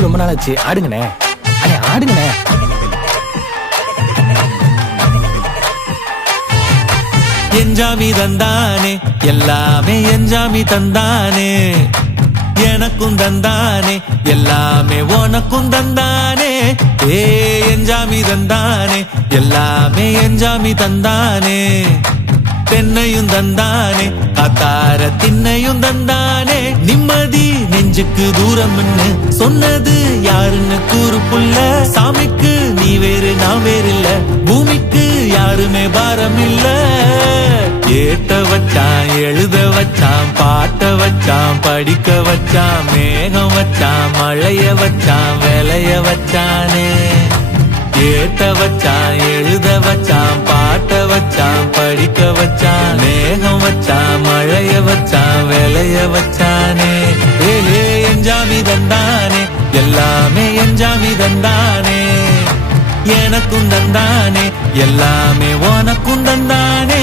பார்த்து ரொம்ப நாள் ஆச்சு. ஆடுங்கண்ணே, அண்ணே ஆடுங்கண்ணே. என்ஜாமி தந்தானே எல்லாமே, என்ஜாமி தந்தானே எனக்கும் தந்தானே எல்லாமே, உனக்கும் தந்தானே. ஏ என்ஜாமி தந்தானே எல்லாமே, என்ஜாமி தந்தானே. தென்னையும் தந்தானே, காத்தார திண்ணையும் தந்தானே. நிம்மதி நெஞ்சுக்கு தூரம்னு சொன்னது யாருன்னு கூறு புள்ள. சாமிக்கு நீ வேறு நான் வேறு இல்ல, பூமிக்கு யாருமே பாரம் இல்ல. ஏட்ட வச்சான், எழுத வச்சான், பாட்ட வச்சான், படிக்க வச்சான், மேகம் வச்சான், மழைய வச்சான், விளைய வச்சானே. ஏட்ட வச்சான், எழுத வச்சான், பாட்ட வச்சான், படிக்க வச்சான், மேகம் வச்சான், மழைய வச்சான், விளைய வச்சானே. ஏ என்ஜாமி தந்தானே எல்லாமே, என்ஜாமி தந்தானே. எனக்கும் தந்தானே எல்லாமே, உனக்கும் தந்தானே.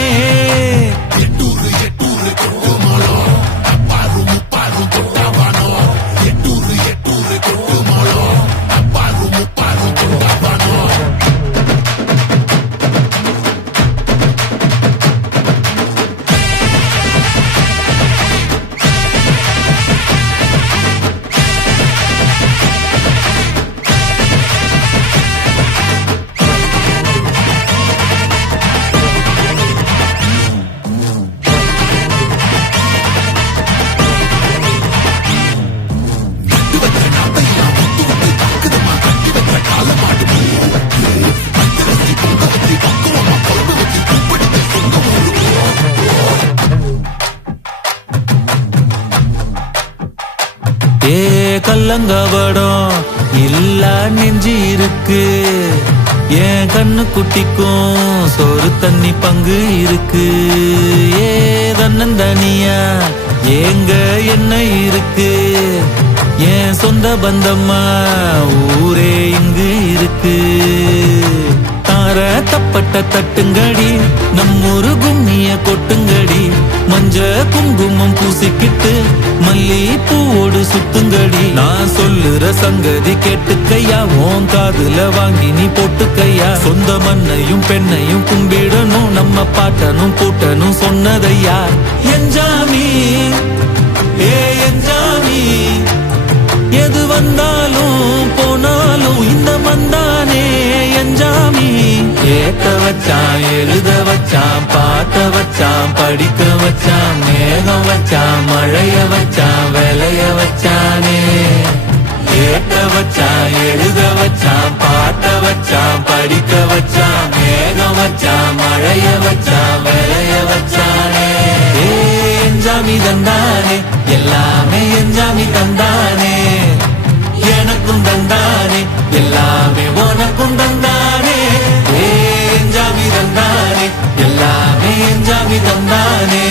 ஏ கல்லங்கபடம் இல்ல நெஞ்சு இருக்கு, என் கண்ணு குட்டிக்கும் சோறு தண்ணி பங்கு இருக்கு. ஏ தன்னந்தனியா ஏங்க என்ன இருக்கு, என் சொந்த பந்தம்மா ஊரே இங்கு இருக்கு. தார தப்பட்ட தட்டுங்கடி, நம்மொரு கும்மிய கொட்டுங்கடி. மஞ்ச குங்குமம் பூசிக்கிட்டு மல்லி பூவோடு சுத்துங்கடி. நான் சொல்லுற சங்கதி கேட்டுக்கையா, உன் காதுல வாங்கி நீ போட்டுக்கையா. சொந்த மண்ணையும் பெண்ணையும் கும்பிடணும், நம்ம பாட்டனும் கூட்டனும் சொன்னதையா. என்ஜாமி ஏ என்ஜாமி, எது வந்தாலும் போனாலும் இந்த மந்தானே என்ஜாமி. ஏத்த வச்சான், எழுத வச்சான், பாட்ட வச்சான், படிக்க வச்சான், மேகம் வச்சான், மழைய வச்சான், விளைய வச்சானே. ஏத்த வச்சான், எழுத வச்சான், பாட்ட வச்சான், படிக்க வச்சான், மேகம் வச்சான், மழைய வச்சான், விளைய வச்சானே. ஏ என்ஜாமி தந்தானே எல்லாமே, என்ஜாமி தந்தானே. எனக்கும் தந்தானே எல்லாமே, உனக்கும் தந்தானே. ஏ என்ஜாமி தந்தானே எல்லாமே, என்ஜாமி தந்தானே.